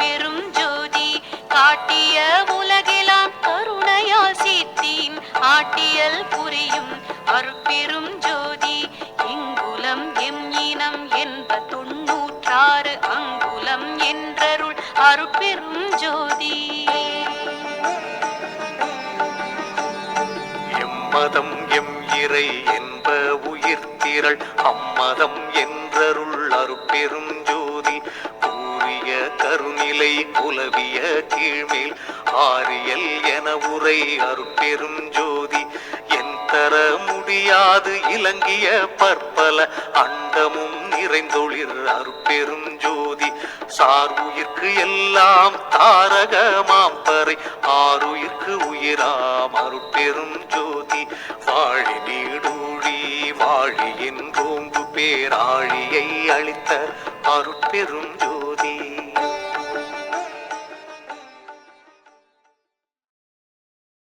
அருட்பெரும் ஜோதி காட்டிய உலகெல்லாம் கருணையால் சீர்த்தீன் ஆட்டியல் புரியும் அருட்பெரும் ஜோதி இங்குலம் எம் இனம் என்ப 96 அங்குலம் என்றருள் அருட்பெரும் ஜோதி. எம்மதம் எம் இறை என்ப உயிர்த்திரள் அம்மதம் என்றருள் அருட்பெரும் ஜோதி கூறிய கருநிலை குலவிய கீழ்மேல் ஆரியல் என உரை அருட்பெரும் ஜோதி என் தர முடியாது இலங்கிய பற்பல அண்டமும் நிறைந்தொழிர் அருட்பெரும் ஜோதி சார்வுயிர்க்கு எல்லாம் தாரகமாம் பறை ஆறுயிர்க்கு உயிராம் அருட்பெரும் ஜோதி வாழி நீடூழி வாழி என்றோங்கு பேராழியை அளித்த அருட்பெரும் ஜோதி.